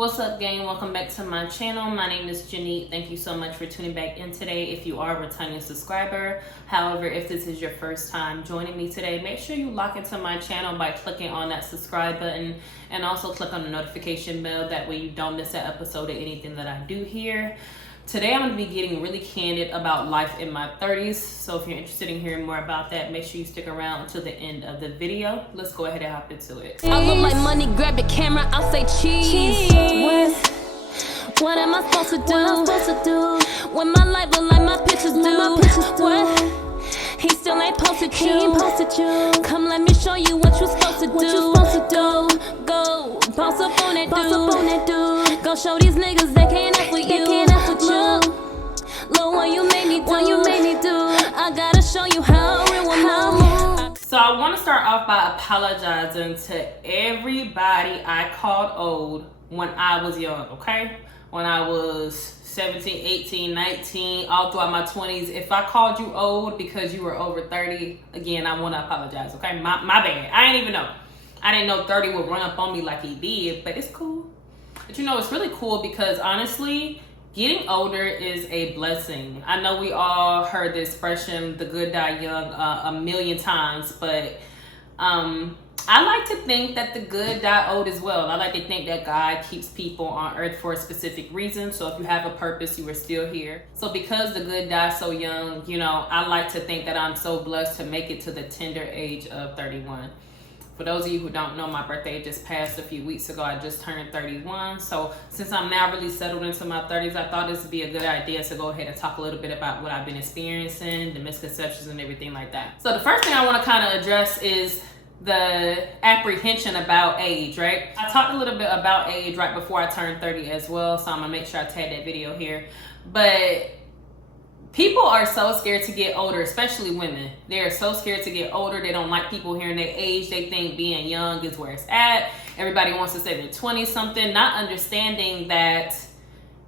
What's up, gang? Welcome back to my channel. My name is Janique. Thank you so much for tuning back in today. If you are a returning subscriber, however, if this is your first time joining me today, make sure you lock into my channel by clicking on that subscribe button and also click on the notification bell. That way you don't miss an episode of anything that I do here. Today I'm going to be getting really candid about life in my 30s. So if you're interested in hearing more about that, make sure you stick around until the end of the video. Let's go ahead and hop into it. I look like money, grab the camera, I'll say cheese. What am I supposed to do? When my life look like my pictures do. What? He still ain't posted you. Come let me show you what you supposed to do. Go, bounce up on that dude. Go show these niggas they can't F with you. Look what you made me do. I gotta show you how real one. So I want to start off by apologizing to everybody I called old when I was young, okay? When I was 17, 18, 19, all throughout my 20s. If I called you old because you were over 30, again, I want to apologize, okay? My bad. I didn't even know. I didn't know 30 would run up on me like he did, but it's cool. But you know, it's really cool because honestly, getting older is a blessing. I know we all heard the expression, the good die young, a million times, but I like to think that the good die old as well. I like to think that God keeps people on earth for a specific reason. So if you have a purpose, you are still here. So because the good die so young, you know, I like to think that I'm so blessed to make it to the tender age of 31. For those of you who don't know, my birthday just passed a few weeks ago. I just turned 31. So since I'm now really settled into my 30s, I thought this would be a good idea to go ahead and talk a little bit about what I've been experiencing, the misconceptions and everything like that. So the first thing I want to kind of address is the apprehension about age, right? I talked a little bit about age right before I turned 30 as well, so I'm gonna make sure I tag that video here. But people are so scared to get older, especially women. They're so scared to get older. They don't like people hearing their age. They think being young is where it's at. Everybody wants to say they're 20 something, not understanding that,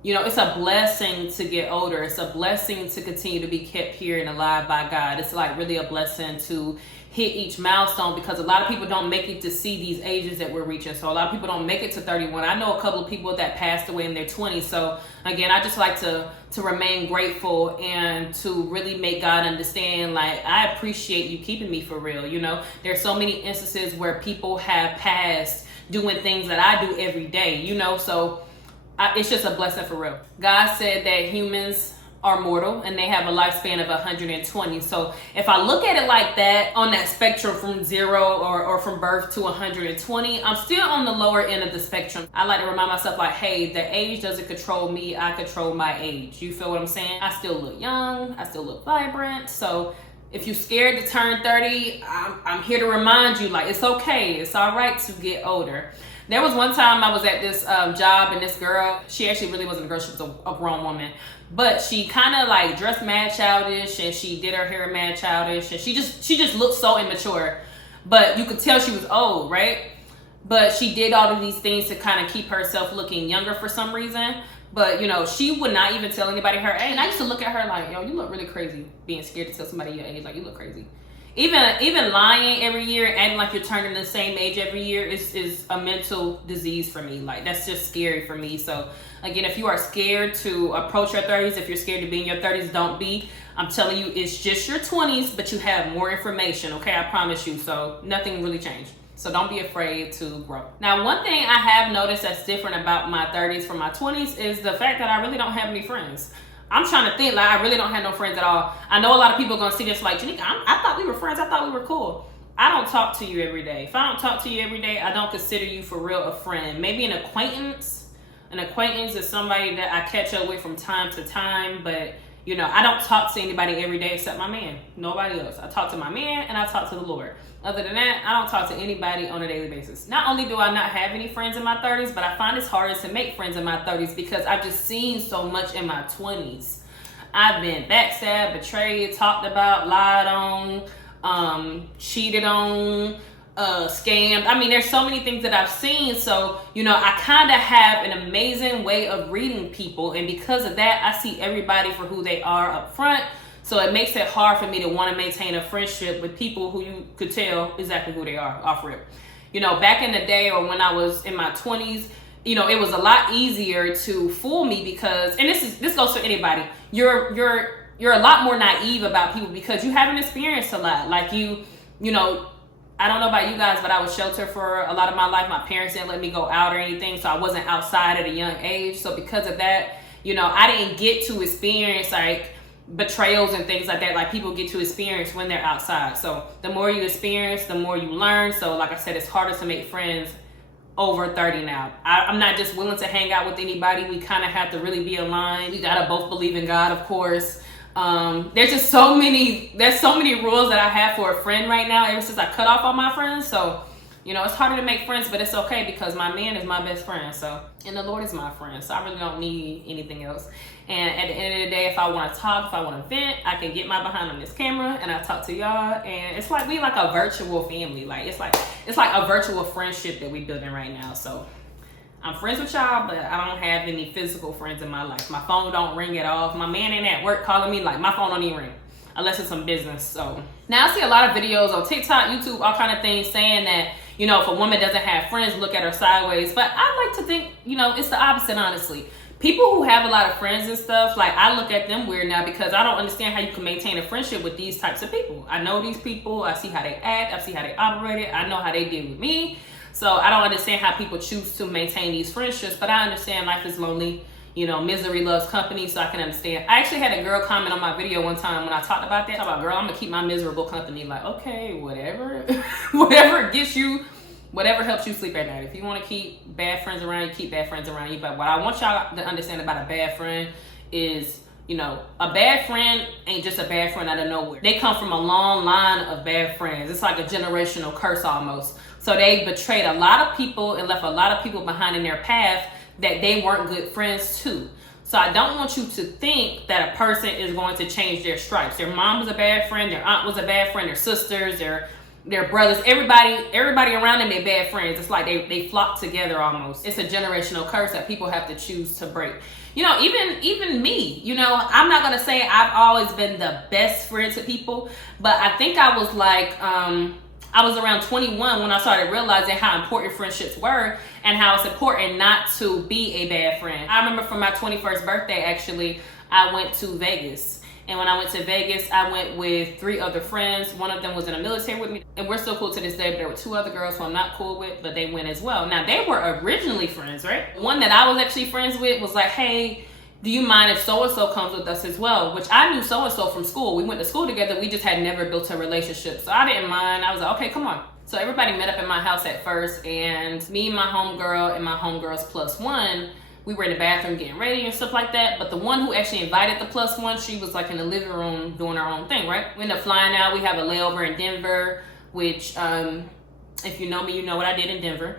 you know, it's a blessing to get older. It's a blessing to continue to be kept here and alive by God. It's like really a blessing to hit each milestone, because a lot of people don't make it to see these ages that we're reaching. So a lot of people don't make it to 31. I know a couple of people that passed away in their 20s. So again, I just like to remain grateful and to really make God understand, like, I appreciate you keeping me for real. You know, there's so many instances where people have passed doing things that I do every day, you know, so it's just a blessing for real. God said that humans are mortal and they have a lifespan of 120. So if I look at it like that, on that spectrum from 0 or from birth to 120, I'm still on the lower end of the spectrum. I like to remind myself, like, hey, the age doesn't control me, I control my age. You feel what I'm saying? I still look young, I still look vibrant. So if you're scared to turn 30, I'm here to remind you, like, it's okay, it's all right to get older. There was one time I was at this job, and this girl, she actually really wasn't a girl, she was a grown woman, but she kind of like dressed mad childish, and she did her hair mad childish, and she just looked so immature, but you could tell she was old, right? But she did all of these things to kind of keep herself looking younger for some reason. But you know, she would not even tell anybody her age. And I used to look at her like, yo, you look really crazy being scared to tell somebody your age. Like, you look crazy. Even lying every year, acting like you're turning the same age every year is a mental disease for me. Like, that's just scary for me. So again, if you are scared to approach your 30s, if you're scared to be in your 30s, don't be. I'm telling you, it's just your 20s, but you have more information, okay? I promise you. So nothing really changed. So don't be afraid to grow. Now, one thing I have noticed that's different about my 30s from my 20s is the fact that I really don't have any friends. I'm trying to think, like, I really don't have no friends at all. I know a lot of people are going to see this like, Janika, I thought we were friends. I thought we were cool. I don't talk to you every day. If I don't talk to you every day, I don't consider you for real a friend. Maybe an acquaintance. An acquaintance is somebody that I catch up with from time to time, but you know, I don't talk to anybody every day except my man. Nobody else. I talk to my man and I talk to the Lord. Other than that, I don't talk to anybody on a daily basis. Not only do I not have any friends in my 30s, but I find it's hardest to make friends in my 30s because I've just seen so much in my 20s. I've been backstabbed, betrayed, talked about, lied on, cheated on, scammed. I mean, there's so many things that I've seen. So, you know, I kind of have an amazing way of reading people. And because of that, I see everybody for who they are up front. So it makes it hard for me to want to maintain a friendship with people who you could tell exactly who they are off rip. You know, back in the day or when I was in my 20s, you know, it was a lot easier to fool me because, and this goes for anybody. You're a lot more naive about people because you haven't experienced a lot. Like you know, I don't know about you guys, but I was sheltered for a lot of my life. My parents didn't let me go out or anything, so I wasn't outside at a young age. So because of that, you know, I didn't get to experience like betrayals and things like that, like people get to experience when they're outside. So the more you experience, the more you learn. So like I said, it's harder to make friends over 30 now. I'm not just willing to hang out with anybody. We kind of have to really be aligned. We gotta both believe in God, of course. There's so many rules that I have for a friend right now ever since I cut off all my friends. So, you know, it's harder to make friends, but it's okay because my man is my best friend. So, and the Lord is my friend. So I really don't need anything else. And at the end of the day, if I want to talk, if I want to vent, I can get my behind on this camera and I talk to y'all. And it's like we like a virtual family. Like it's like a virtual friendship that we building right now. So I'm friends with y'all, but I don't have any physical friends in my life. My phone don't ring at all. If my man ain't at work calling me, like my phone don't even ring unless it's some business. So now I see a lot of videos on TikTok, YouTube, all kind of things saying that, you know, if a woman doesn't have friends, look at her sideways. But I like to think, you know, it's the opposite, honestly. People who have a lot of friends and stuff, like I look at them weird now because I don't understand how you can maintain a friendship with these types of people. I know these people. I see how they act. I see how they operate. I know how they deal with me. So I don't understand how people choose to maintain these friendships, but I understand life is lonely. You know, misery loves company, so I can understand. I actually had a girl comment on my video one time when I talked about that. I about, girl, I'm gonna keep my miserable company. Like, okay, whatever. Whatever gets you, whatever helps you sleep at night. If you want to keep bad friends around you, keep bad friends around you. But what I want y'all to understand about a bad friend is, you know, a bad friend ain't just a bad friend out of nowhere. They come from a long line of bad friends. It's like a generational curse almost. So they betrayed a lot of people and left a lot of people behind in their path that they weren't good friends to. So I don't want you to think that a person is going to change their stripes. Their mom was a bad friend, their aunt was a bad friend, their sisters, their brothers, everybody around them, they're bad friends. It's like they flock together almost. It's a generational curse that people have to choose to break. You know, even me, you know, I'm not gonna say I've always been the best friend to people, but I think I was like, I was around 21 when I started realizing how important friendships were and how it's important not to be a bad friend. I remember for my 21st birthday, actually, I went to Vegas. And when I went to Vegas, I went with 3 other friends. One of them was in the military with me. And we're still cool to this day, but there were 2 other girls who I'm not cool with, but they went as well. Now, they were originally friends, right? One that I was actually friends with was like, hey, do you mind if so-and-so comes with us as well? Which I knew so-and-so from school. We went to school together. We just had never built a relationship. So I didn't mind. I was like, okay, come on. So everybody met up in my house at first. And me and my homegirl and my homegirl's plus one, we were in the bathroom getting ready and stuff like that. But the one who actually invited the plus one, she was like in the living room doing her own thing, right? We ended up flying out. We have a layover in Denver, which if you know me, you know what I did in Denver.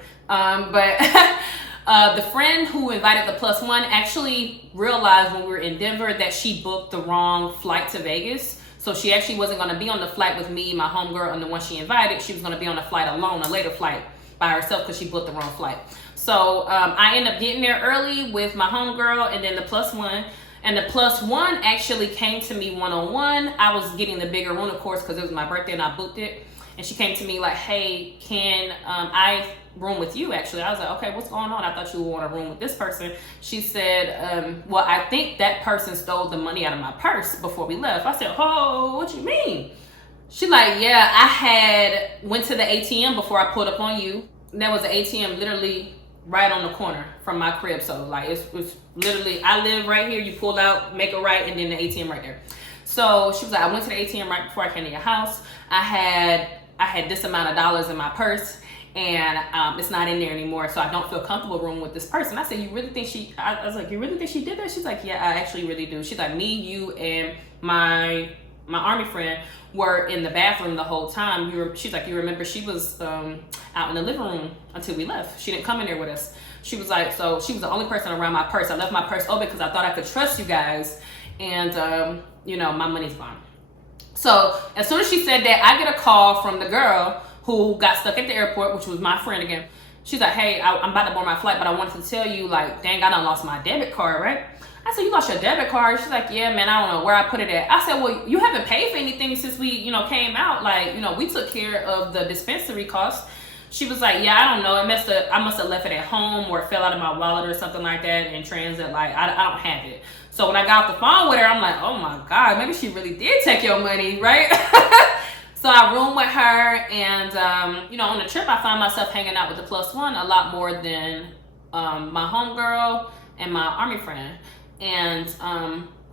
The friend who invited the plus one actually realized when we were in Denver that she booked the wrong flight to Vegas. So she actually wasn't going to be on the flight with me, my homegirl, and the one she invited. She was going to be on a flight alone, a later flight by herself because she booked the wrong flight. So I ended up getting there early with my homegirl and then the plus one. And the plus one actually came to me one-on-one. I was getting the bigger room, of course, because it was my birthday and I booked it. And she came to me like, hey, can I room with you, actually? I was like, okay, what's going on? I thought you would want a room with this person. She said, well, I think that person stole the money out of my purse before we left. I said, oh, what you mean? She like, yeah, I went to the ATM before I pulled up on you. There was an ATM literally right on the corner from my crib. So like, it's literally, I live right here. You pull out, make a right, and then the ATM right there. So she was like, I went to the ATM right before I came to your house. I had this amount of dollars in my purse and it's not in there anymore, so I don't feel comfortable rooming with this person. I said, you really think I was like, you really think she did that? She's like, yeah, I actually really do. She's like, me, you, and my army friend were in the bathroom the whole time. She's like, you remember she was out in the living room until we left. She didn't come in there with us. She was like, so she was the only person around my purse. I left my purse open because I thought I could trust you guys, and you know, my money's gone. So as soon as she said that, I get a call from the girl who got stuck at the airport, which was my friend again. She's like, hey, I'm about to board my flight, but I wanted to tell you, like, dang, I done lost my debit card, right? I said, you lost your debit card? She's like, yeah, man, I don't know where I put it at. I said, well, you haven't paid for anything since we, came out. Like, we took care of the dispensary costs. She was like, yeah, I don't know. I must have left it at home or it fell out of my wallet or something like that in transit. Like, I don't have it. So when I got off the phone with her, I'm like, oh my God, maybe she really did take your money, right? So I roomed with her, and you know, on the trip, I found myself hanging out with the plus one a lot more than my homegirl and my army friend. And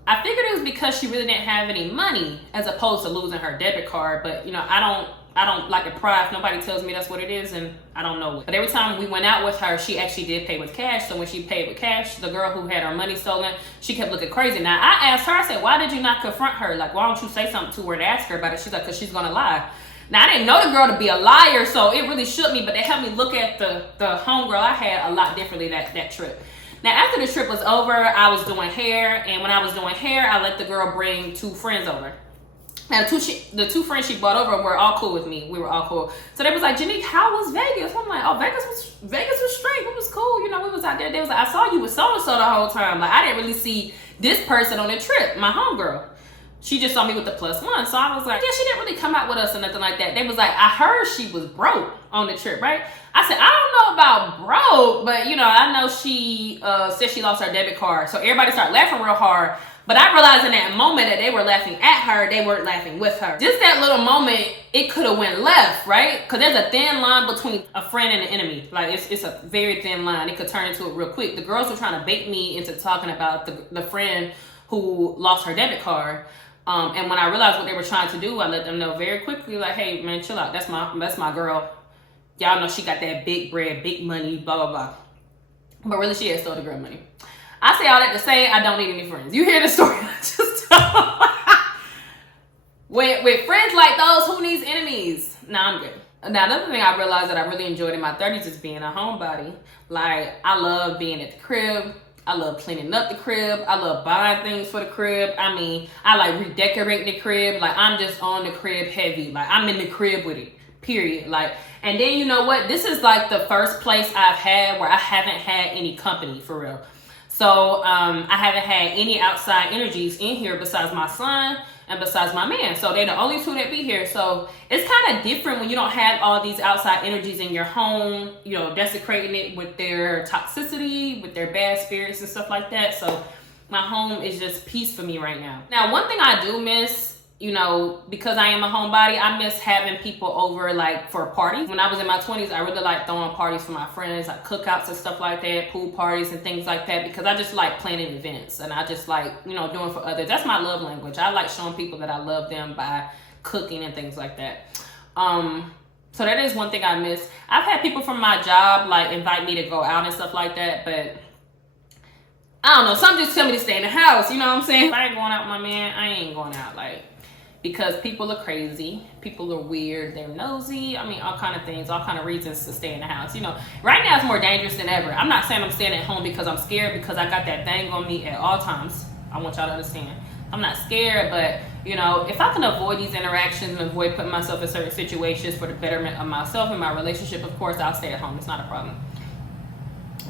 I figured it was because she really didn't have any money, as opposed to losing her debit card. But you know, I don't like to pry. If nobody tells me that's what it is, and I don't know. But every time we went out with her, she actually did pay with cash. So when she paid with cash, the girl who had her money stolen, she kept looking crazy. Now I asked her, I said, why did you not confront her? Like, why don't you say something to her and ask her about it? She's like, because she's gonna lie. Now I didn't know the girl to be a liar, so it really shook me. But they helped me look at the homegirl I had a lot differently that trip. Now, after the trip was over, I was doing hair, and when I was doing hair, I let the girl bring 2 friends over. Now, the two friends she brought over were all cool with me. We were all cool. So they was like, Janique, how was Vegas? I'm like, oh, Vegas was straight. It was cool. You know, we was out there. They was like, I saw you with so-and-so the whole time. Like, I didn't really see this person on the trip, my homegirl. She just saw me with the plus one. So I was like, yeah, she didn't really come out with us or nothing like that. They was like, I heard she was broke on the trip, right? I said, I don't know about broke, but you know, I know she said she lost her debit card. So everybody started laughing real hard. But I realized in that moment that they were laughing at her, they weren't laughing with her. Just that little moment, it could have went left, right? Because there's a thin line between a friend and an enemy. Like, it's a very thin line. It could turn into it real quick. The girls were trying to bait me into talking about the friend who lost her debit card. And when I realized what they were trying to do, I let them know very quickly, like, hey, man, chill out. That's my girl. Y'all know she got that big bread, big money, blah, blah, blah. But really, she had stole the girl money. I say all that to say I don't need any friends. You hear the story I just told. With friends like those, who needs enemies? Nah, I'm good. Now, another thing I realized that I really enjoyed in my 30s is being a homebody. Like, I love being at the crib. I love cleaning up the crib. I love buying things for the crib. I mean, I like redecorating the crib. Like, I'm just on the crib heavy. Like, I'm in the crib with it, period. Like, and then you know what? This is like the first place I've had where I haven't had any company, for real. So I haven't had any outside energies in here besides my son and besides my man. So they're the only 2 that be here. So it's kind of different when you don't have all these outside energies in your home, you know, desecrating it with their toxicity, with their bad spirits and stuff like that. So my home is just peace for me right now. Now, one thing I do miss, you know, because I am a homebody, I miss having people over, like, for parties. When I was in my 20s, I really liked throwing parties for my friends, like cookouts and stuff like that, pool parties and things like that, because I just like planning events, and I just like, you know, doing for others. That's my love language. I like showing people that I love them by cooking and things like that. So that is one thing I miss. I've had people from my job, like, invite me to go out and stuff like that, but I don't know. Some just tell me to stay in the house, you know what I'm saying? If I ain't going out with my man, I ain't going out, like, because people are crazy, people are weird, they're nosy. I mean, all kind of things, all kind of reasons to stay in the house. You know, right now it's more dangerous than ever. I'm not saying I'm staying at home because I'm scared, because I got that thing on me at all times. I want y'all to understand. I'm not scared, but you know, if I can avoid these interactions and avoid putting myself in certain situations for the betterment of myself and my relationship, of course, I'll stay at home. It's not a problem.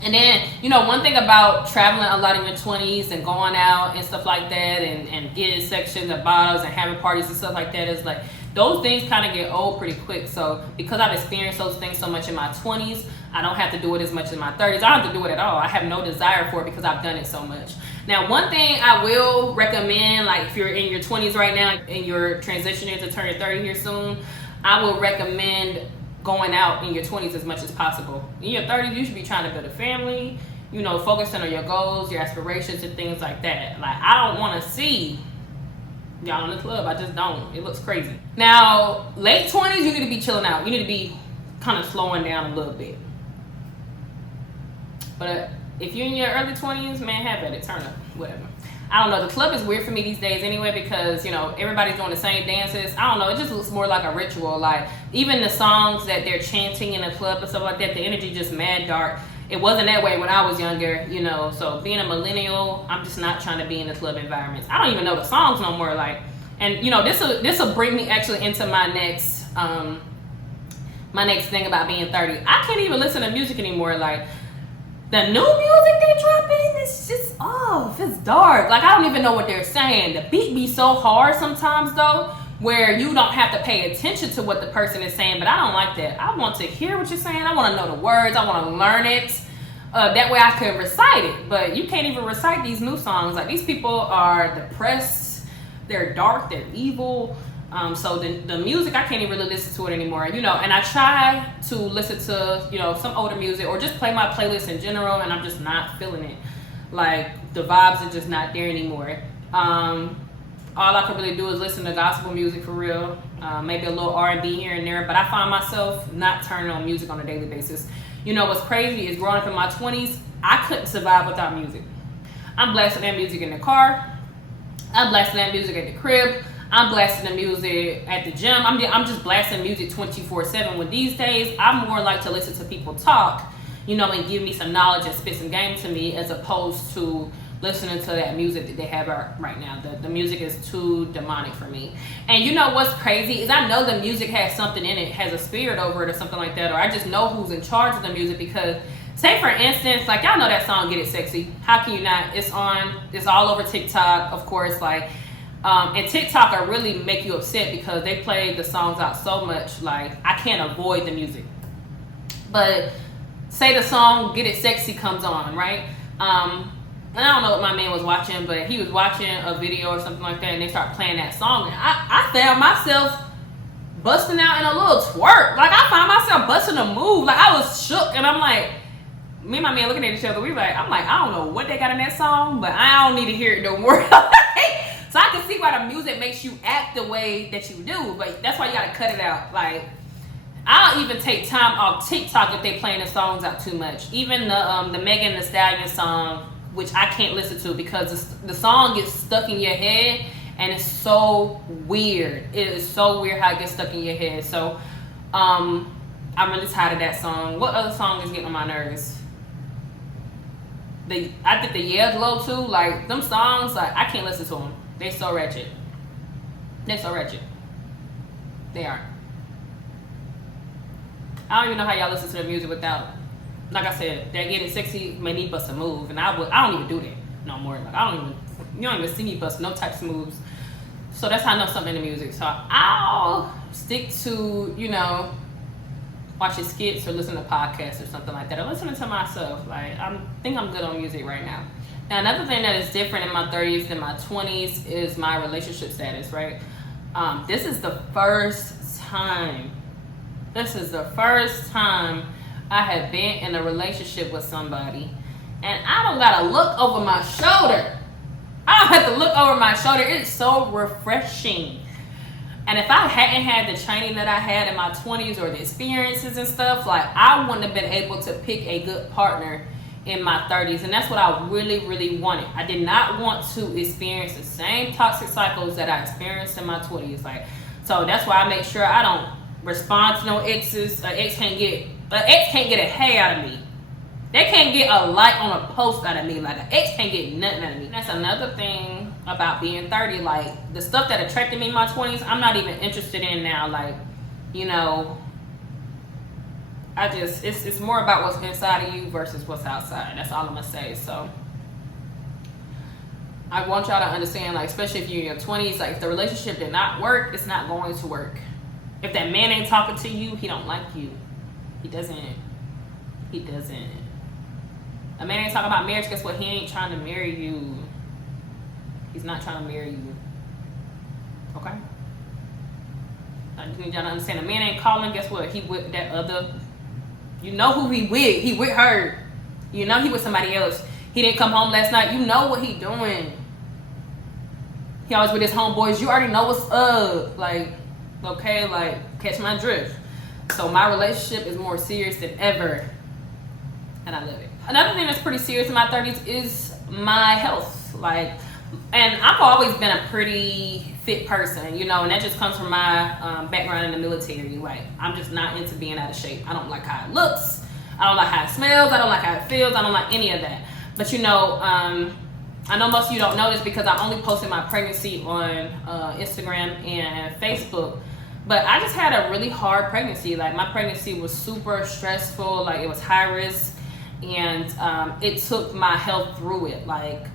And then, you know, one thing about traveling a lot in your 20s and going out and stuff like that, and getting sections of bottles and having parties and stuff like that, is like, those things kind of get old pretty quick. So because I've experienced those things so much in my 20s, I don't have to do it as much in my 30s. I don't have to do it at all. I have no desire for it because I've done it so much. Now, one thing I will recommend, like if you're in your 20s right now and you're transitioning to turn 30 here soon, I will recommend going out in your 20s as much as possible. In your 30s, you should be trying to build a family, you know, focusing on your goals, your aspirations, and things like that. Like, I don't want to see y'all in the club. I just don't. It looks crazy. Now, late 20s, you need to be chilling out. You need to be kind of slowing down a little bit. But if you're in your early 20s, man, have at it. Turn up. Whatever. I don't know. The club is weird for me these days anyway, because, you know, everybody's doing the same dances. I don't know. It just looks more like a ritual. Like, even the songs that they're chanting in the club and stuff like that, the energy just mad dark. It wasn't that way when I was younger, you know. So being a millennial, I'm just not trying to be in the club environments. I don't even know the songs no more. Like, and, you know, this will bring me actually into my next thing about being 30. I can't even listen to music anymore. Like, the new music they dropping, it's just off. It's dark. Like, I don't even know what they're saying. The beat be so hard sometimes, though. where you don't have to pay attention to what the person is saying. But I don't like that. I want to hear what you're saying. I want to know the words. I want to learn it. That way I can recite it. But you can't even recite these new songs. Like, these people are depressed. They're dark. They're evil. So the music, I can't even really listen to it anymore, you know. And I try to listen to, you know, some older music or just play my playlist in general, and I'm just not feeling it. Like, the vibes are just not there anymore. All I can really do is listen to gospel music for real. Maybe a little R&B here and there, but I find myself not turning on music on a daily basis. You know what's crazy is growing up in my 20s, I couldn't survive without music. I'm blasting that music in the car. I'm blasting that music at the crib. I'm blasting the music at the gym. I'm just blasting music 24/7. When these days, I more like to listen to people talk, you know, and give me some knowledge and spit some game to me, as opposed to listening to that music that they have right now. The music is too demonic for me. And you know what's crazy is I know the music has something in it, has a spirit over it or something like that, or I just know who's in charge of the music. Because, say for instance, like, y'all know that song Get It Sexy. How can you not? It's all over TikTok, of course. Like, and TikTok will really make you upset because they play the songs out so much. Like, I can't avoid the music. But say the song Get It Sexy comes on, right? I don't know what my man was watching, but he was watching a video or something like that, and they start playing that song, and I found myself busting out in a little twerk. Like, I found myself busting a move. Like, I was shook, and I'm like, me and my man looking at each other, I'm like, I don't know what they got in that song, but I don't need to hear it no more. So I can see why the music makes you act the way that you do, but that's why you gotta cut it out. Like, I don't even take time off TikTok if they playing the songs out too much. Even the Megan Thee Stallion song, which I can't listen to because the song gets stuck in your head, and it's so weird. It is so weird how it gets stuck in your head. So I'm really tired of that song. What other song is getting on my nerves? I think the Yeah's Low too. Like, them songs, like, I can't listen to them. They're so wretched. They're so wretched. They are. I don't even know how y'all listen to the music without, like I said, that Getting Sexy made me bust a move, and I don't even do that no more. Like, you don't even see me bust no types of moves. So that's how I know something in the music. So I'll stick to, you know, watching skits or listen to podcasts or something like that, or listening to myself. Like, I think I'm good on music right now. Now, another thing that is different in my 30s than my 20s is my relationship status, right? This is the first time I have been in a relationship with somebody, and I don't gotta look over my shoulder. I don't have to look over my shoulder. It's so refreshing. And if I hadn't had the training that I had in my 20s or the experiences and stuff, like, I wouldn't have been able to pick a good partner in my 30s. And that's what I really, really wanted. I did not want to experience the same toxic cycles that I experienced in my 20s. Like, so that's why I make sure I don't respond to no exes. An ex can't get a hey out of me. They can't get a like on a post out of me. Like, an ex can't get nothing out of me. That's another thing about being 30. Like, the stuff that attracted me in my 20s, I'm not even interested in now. Like, you know, it's more about what's inside of you versus what's outside. That's all I'm gonna say. So I want y'all to understand, like, especially if you're in your 20s, like, if the relationship did not work, it's not going to work. If that man ain't talking to you, he don't like you. He doesn't. A man ain't talking about marriage. Guess what? He ain't trying to marry you. He's not trying to marry you. Okay? I just need y'all to understand. A man ain't calling. Guess what? He with that other. You know who he with. He with her. You know he with somebody else. He didn't come home last night. You know what he doing. He always with his homeboys. You already know what's up. Like, okay, like, catch my drift. So my relationship is more serious than ever, and I love it. Another thing that's pretty serious in my 30s is my health. Like, and I've always been a pretty fit person, you know, and that just comes from my background in the military. Like, I'm just not into being out of shape. I don't like how it looks. I don't like how it smells. I don't like how it feels. I don't like any of that. But, you know, I know most of you don't know this because I only posted my pregnancy on Instagram and Facebook. But I just had a really hard pregnancy. Like, my pregnancy was super stressful. Like, it was high risk. And it took my health through it. Like,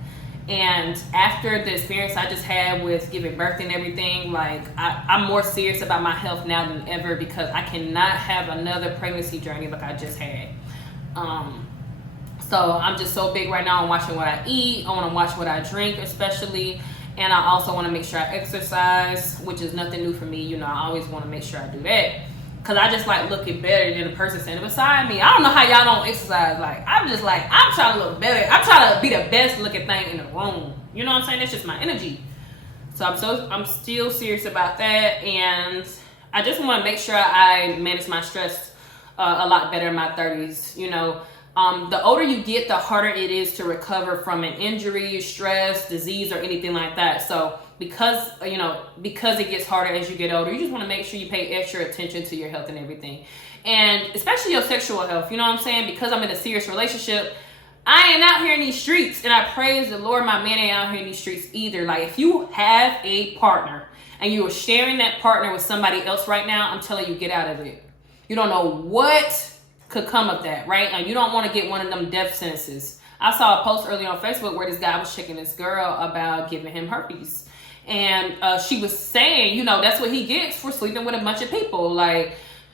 And after the experience I just had with giving birth and everything, like I'm more serious about my health now than ever, because I cannot have another pregnancy journey like I just had. So I'm just so big right now on watching what I eat. I want to watch what I drink especially. And I also want to make sure I exercise, which is nothing new for me. You know, I always want to make sure I do that, because I just like looking better than the person standing beside me. I don't know how y'all don't exercise. Like, I'm just like, I'm trying to look better. I'm trying to be the best looking thing in the room. You know what I'm saying? That's just my energy. So I'm still serious about that. And I just want to make sure I manage my stress a lot better in my 30s. You know, the older you get, the harder it is to recover from an injury, stress, disease, or anything like that. So because it gets harder as you get older, you just want to make sure you pay extra attention to your health and everything. And especially your sexual health, you know what I'm saying? Because I'm in a serious relationship, I ain't out here in these streets, and I praise the Lord, my man ain't out here in these streets either. Like, if you have a partner and you are sharing that partner with somebody else right now, I'm telling you, get out of it. You don't know what could come of that, right? And you don't want to get one of them death sentences. I saw a post earlier on Facebook where this guy was checking this girl about giving him herpes. And she was saying, you know, that's what he gets for sleeping with a bunch of people. Like,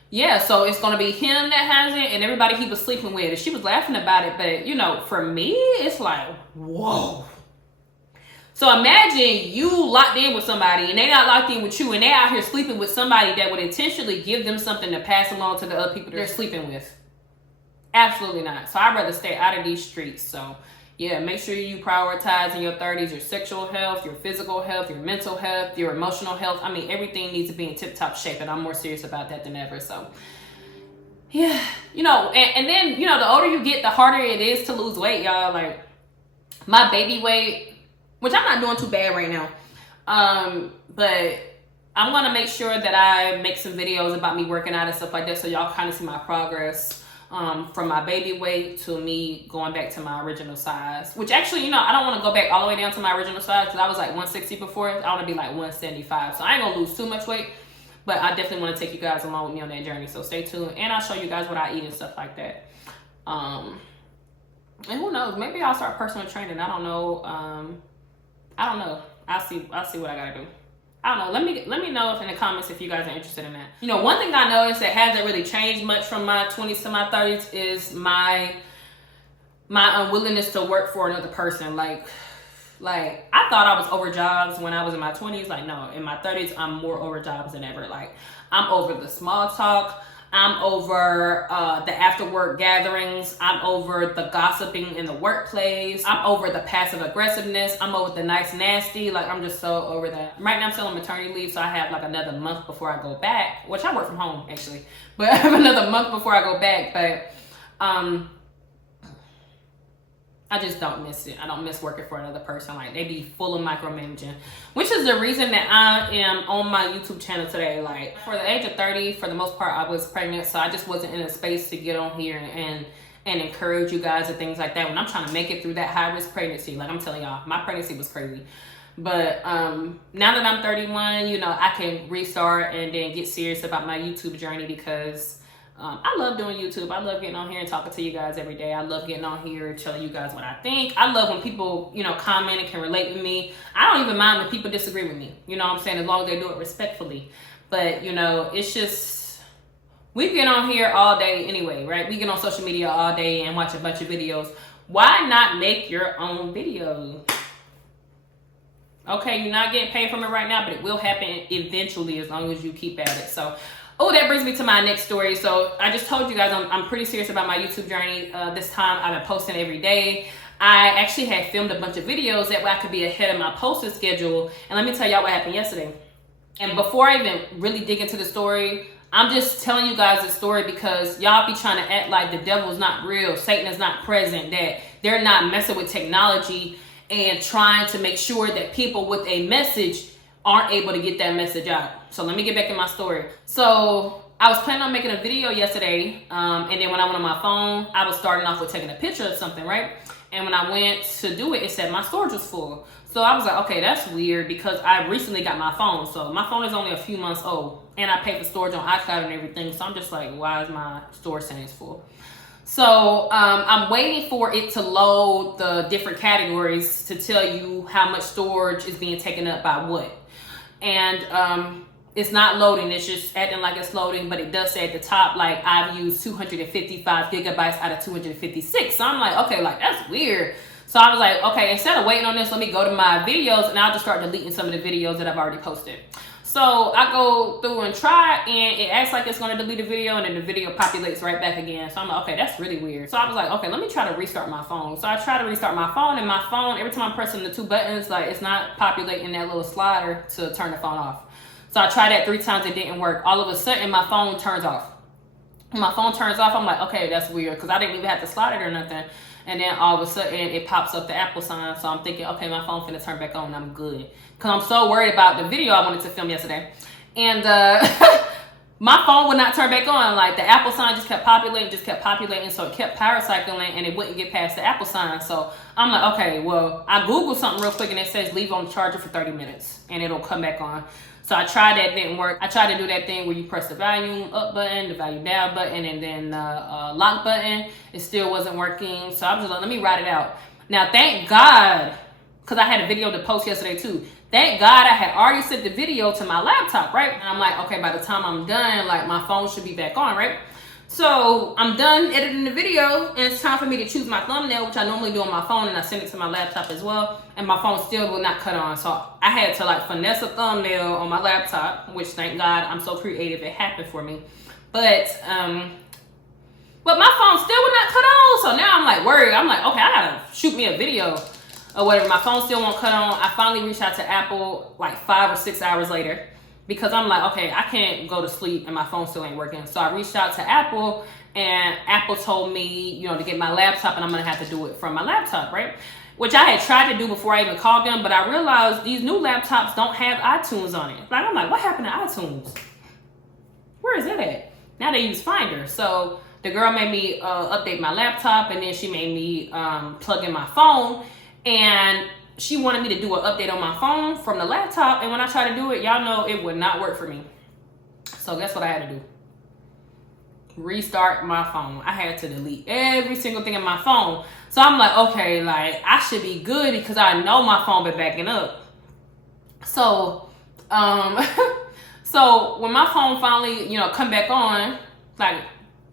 yeah, so it's going to be him that has it and everybody he was sleeping with. And she was laughing about it. But, you know, for me, it's like, whoa. So imagine you locked in with somebody and they not locked in with you, and they out here sleeping with somebody that would intentionally give them something to pass along to the other people they're sleeping with. Absolutely not. So I'd rather stay out of these streets. So yeah, make sure you prioritize in your 30s your sexual health, your physical health, your mental health, your emotional health. I mean, everything needs to be in tip-top shape, and I'm more serious about that than ever. So yeah, you know, and then, you know, the older you get, the harder it is to lose weight, y'all. Like, my baby weight, which I'm not doing too bad right now, but I'm gonna make sure that I make some videos about me working out and stuff like that, so y'all kind of see my progress. From my baby weight to me going back to my original size, which actually, you know, I don't want to go back all the way down to my original size, because I was like 160 before. I want to be like 175. So I ain't gonna lose too much weight, but I definitely want to take you guys along with me on that journey. So stay tuned, and I'll show you guys what I eat and stuff like that. And who knows, maybe I'll start personal training. I don't know. I'll see what I gotta do. I don't know. Let me know if in the comments if you guys are interested in that. You know, one thing I noticed that hasn't really changed much from my 20s to my 30s is my unwillingness to work for another person. Like I thought I was over jobs when I was in my 20s. Like, no, in my 30s, I'm more over jobs than ever. Like, I'm over the small talk. I'm over the after work gatherings. I'm over the gossiping in the workplace. I'm over the passive aggressiveness. I'm over the nice nasty. Like, I'm just so over that. Right now I'm still on maternity leave, so I have like another month before I go back, which I work from home actually, but I have another month before I go back. But I just don't miss it. I don't miss working for another person. Like, they be full of micromanaging, which is the reason that I am on my YouTube channel today. Like, for the age of 30, for the most part, I was pregnant, so I just wasn't in a space to get on here and encourage you guys and things like that when I'm trying to make it through that high-risk pregnancy. Like, I'm telling y'all, my pregnancy was crazy. But now that I'm 31, you know, I can restart and then get serious about my YouTube journey, because I love doing YouTube. I love getting on here and talking to you guys every day. I love getting on here and telling you guys what I think. I love when people, you know, comment and can relate with me. I don't even mind when people disagree with me. You know what I'm saying? As long as they do it respectfully. But, you know, it's just, we get on here all day anyway, right? We get on social media all day and watch a bunch of videos. Why not make your own video? Okay, you're not getting paid from it right now, but it will happen eventually as long as you keep at it. So, oh, that brings me to my next story. So I just told you guys I'm pretty serious about my YouTube journey. This time I've been posting every day. I actually had filmed a bunch of videos that way I could be ahead of my posting schedule. And let me tell y'all what happened yesterday. And before I even really dig into the story, I'm just telling you guys the story because y'all be trying to act like the devil's not real, Satan is not present, that they're not messing with technology and trying to make sure that people with a message aren't able to get that message out. So let me get back in my story. So I was planning on making a video yesterday, and then when I went on my phone, I was starting off with taking a picture of something, right? And when I went to do it, it said my storage was full. So I was like, okay, that's weird, because I recently got my phone. So my phone is only a few months old, and I pay for storage on iCloud and everything. So I'm just like, why is my storage saying it's full? So I'm waiting for it to load the different categories to tell you how much storage is being taken up by what. And it's not loading. It's just acting like it's loading, but it does say at the top, like, I've used 255 gigabytes out of 256. So I'm like, okay, like, that's weird. So I was like, okay, instead of waiting on this, let me go to my videos and I'll just start deleting some of the videos that I've already posted. So I go through and try, and it acts like it's going to delete a video, and then the video populates right back again. So I'm like, okay, that's really weird. So I was like, okay, let me try to restart my phone. So I try to restart my phone, and my phone, every time I'm pressing the two buttons, like, it's not populating that little slider to turn the phone off. So I tried that 3 times, it didn't work. All of a sudden, my phone turns off. When my phone turns off, I'm like, okay, that's weird, because I didn't even have to slide it or nothing. And then all of a sudden, it pops up the Apple sign. So I'm thinking, okay, my phone finna turn back on, and I'm good. Because I'm so worried about the video I wanted to film yesterday. And my phone would not turn back on. Like, the Apple sign just kept populating, so it kept power cycling, and it wouldn't get past the Apple sign. So I'm like, okay, well, I Googled something real quick, and it says leave on the charger for 30 minutes, and it'll come back on. So I tried that, didn't work. I tried to do that thing where you press the volume up button, the volume down button, and then the lock button. It still wasn't working. So I was just like, let me ride it out. Now, thank God, because I had a video to post yesterday too. Thank God I had already sent the video to my laptop, right? And I'm like, okay, by the time I'm done, like, my phone should be back on, right? So I'm done editing the video, and it's time for me to choose my thumbnail, which I normally do on my phone, and I send it to my laptop as well, and my phone still will not cut on. So I had to, like, finesse a thumbnail on my laptop, which, thank God, I'm so creative, it happened for me. But my phone still would not cut on, so now I'm like worried. I'm like, okay, I gotta shoot me a video or whatever. My phone still won't cut on. I finally reached out to Apple like 5 or 6 hours later, because I'm like, okay, I can't go to sleep and my phone still ain't working. So I reached out to Apple, and Apple told me, you know, to get my laptop, and I'm gonna have to do it from my laptop, right? Which I had tried to do before I even called them, but I realized these new laptops don't have iTunes on it. Like, I'm like, what happened to iTunes? Where is it at? Now they use Finder. So the girl made me update my laptop, and then she made me plug in my phone, and she wanted me to do an update on my phone from the laptop, and when I tried to do it, y'all know it would not work for me. So guess what I had to do? Restart my phone. I had to delete every single thing in my phone. So I'm like, okay, like, I should be good, because I know my phone been backing up. So so when my phone finally, you know, come back on, like,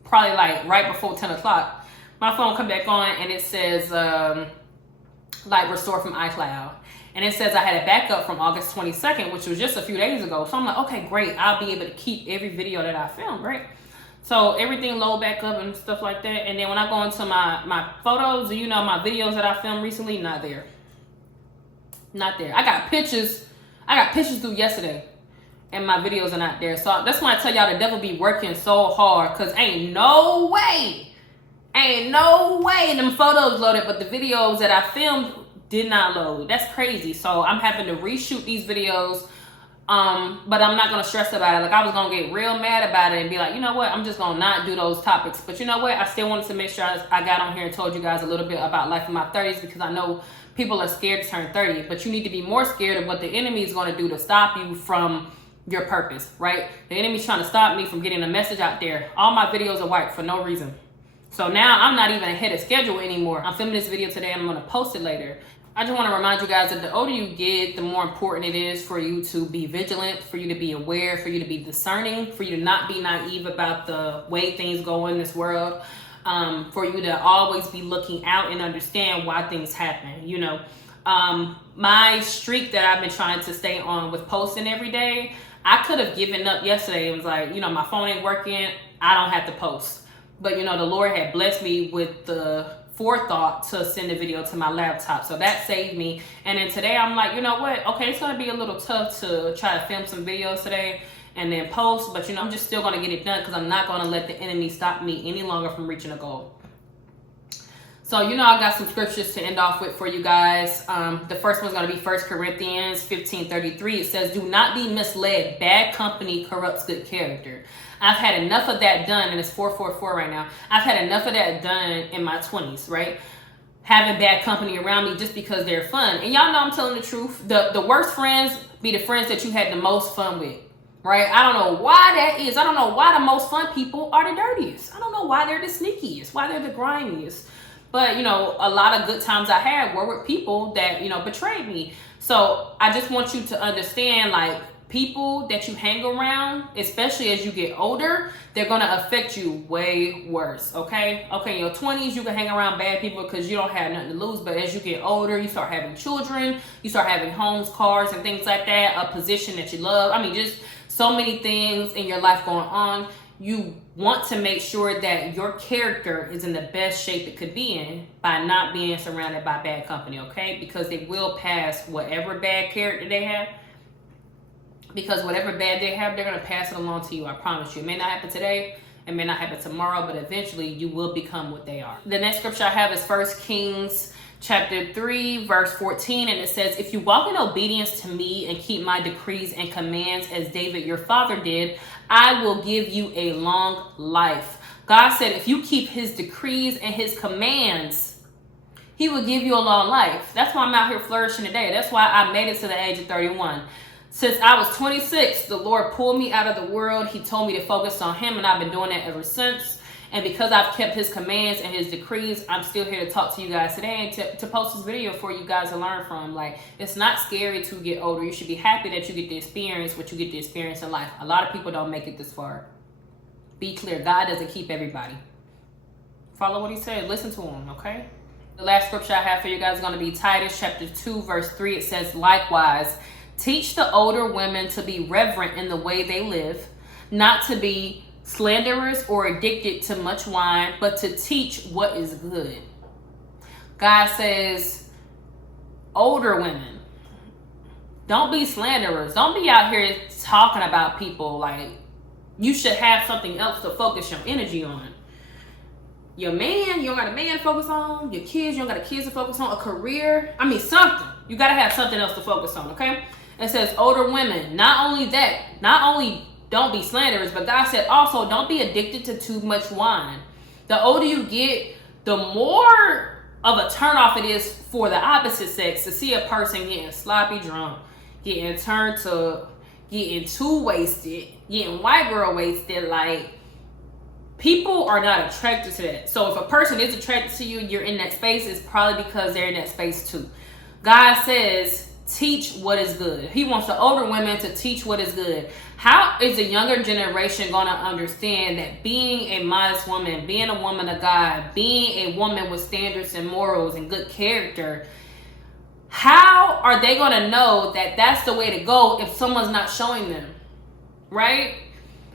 probably like right before 10 o'clock, my phone come back on, and it says like, restore from iCloud, and it says I had a backup from August 22nd, which was just a few days ago. So I'm like, okay, great, I'll be able to keep every video that I filmed, right? So everything load back up and stuff like that. And then when I go into my photos, you know, my videos that I filmed recently, not there. I got pictures through yesterday, and my videos are not there. So that's why I tell y'all, the devil be working so hard, because ain't no way them photos loaded, but the videos that I filmed did not load. That's crazy. So I'm having to reshoot these videos, but I'm not gonna stress about it. Like, I was gonna get real mad about it and be like, you know what, I'm just gonna not do those topics. But you know what, I still wanted to make sure I got on here and told you guys a little bit about life in my 30s, because I know people are scared to turn 30, but you need to be more scared of what the enemy is gonna do to stop you from your purpose, right? The enemy's trying to stop me from getting a message out there. All my videos are wiped for no reason. So now I'm not even ahead of schedule anymore. I'm filming this video today, and I'm gonna post it later. I just want to remind you guys that the older you get, the more important it is for you to be vigilant, for you to be aware, for you to be discerning, for you to not be naive about the way things go in this world, for you to always be looking out and understand why things happen. You know, my streak that I've been trying to stay on with posting every day, I could have given up yesterday. It was like, you know, my phone ain't working, I don't have to post. But, you know, the Lord had blessed me with the forethought to send a video to my laptop. So that saved me. And then today I'm like, you know what? Okay, it's going to be a little tough to try to film some videos today and then post. But, you know, I'm just still going to get it done, because I'm not going to let the enemy stop me any longer from reaching a goal. So, you know, I got some scriptures to end off with for you guys. The first one's going to be 1 Corinthians 15:33. It says, do not be misled. Bad company corrupts good character. I've had enough of that done, and it's 444 right now. I've had enough of that done in my 20s, right? Having bad company around me just because they're fun. And y'all know I'm telling the truth. The worst friends be the friends that you had the most fun with. right? I don't know why that is. I don't know why the most fun people are the dirtiest. I don't know why they're the sneakiest, why they're the grimiest. But, you know, a lot of good times I had were with people that, you know, betrayed me. So I just want you to understand, like, people that you hang around, especially as you get older, they're going to affect you way worse, okay? Okay, in your 20s, you can hang around bad people because you don't have nothing to lose. But as you get older, you start having children, you start having homes, cars, and things like that, a position that you love. I mean, just so many things in your life going on. You want to make sure that your character is in the best shape it could be in by not being surrounded by bad company, okay? Because they will pass whatever bad character they have. Because whatever bad they have, they're going to pass it along to you. I promise you. It may not happen today. It may not happen tomorrow. But eventually, you will become what they are. The next scripture I have is 1 Kings chapter 3, verse 14. And it says, if you walk in obedience to me and keep my decrees and commands as David your father did, I will give you a long life. God said if you keep his decrees and his commands, he will give you a long life. That's why I'm out here flourishing today. That's why I made it to the age of 31. Since I was 26, the Lord pulled me out of the world. He told me to focus on him, and I've been doing that ever since. And because I've kept his commands and his decrees, I'm still here to talk to you guys today and to post this video for you guys to learn from. Like, it's not scary to get older. You should be happy that you get to experience what you get to experience in life. A lot of people don't make it this far. Be clear, God doesn't keep everybody. Follow what he said. Listen to him, okay? The last scripture I have for you guys is going to be Titus chapter 2, verse 3. It says, likewise, teach the older women to be reverent in the way they live, not to be slanderers or addicted to much wine, but to teach what is good. God says, older women, don't be slanderers. Don't be out here talking about people. Like, you should have something else to focus your energy on. Your man, you don't got a man to focus on. Your kids, you don't got a kids to focus on. A career, I mean something. You got to have something else to focus on, okay? It says older women. Not only don't be slanderers, but God said also don't be addicted to too much wine. The older you get, the more of a turnoff it is for the opposite sex to see a person getting sloppy drunk, getting turned to getting too wasted, getting white girl wasted. Like, people are not attracted to that. So if a person is attracted to you, you're in that space, it's probably because they're in that space too. God says, teach what is good. He wants the older women to teach what is good. How is the younger generation going to understand that being a modest woman, being a woman of God, being a woman with standards and morals and good character, how are they going to know that that's the way to go if someone's not showing them, right?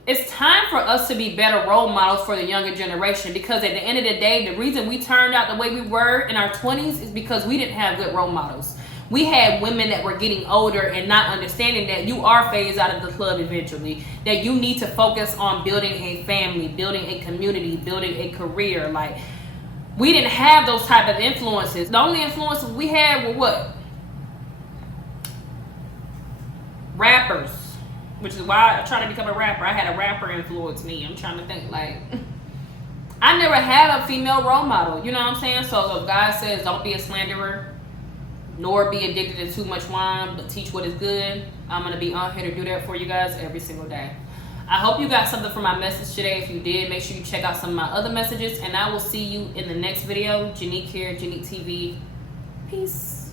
It's time for us to be better role models for the younger generation, because at the end of the day, the reason we turned out the way we were in our 20s is because we didn't have good role models. We had women that were getting older and not understanding that you are phased out of the club eventually, that you need to focus on building a family, building a community, building a career. Like, we didn't have those type of influences. The only influences we had were what? Rappers, which is why I tried to become a rapper. I had a rapper influence me. I'm trying to think, like, I never had a female role model, you know what I'm saying? So if God says don't be a slanderer, nor be addicted to too much wine, but teach what is good, I'm going to be on here to do that for you guys every single day. I hope you got something from my message today. If you did, make sure you check out some of my other messages, and I will see you in the next video. Janique here, Janique TV. Peace.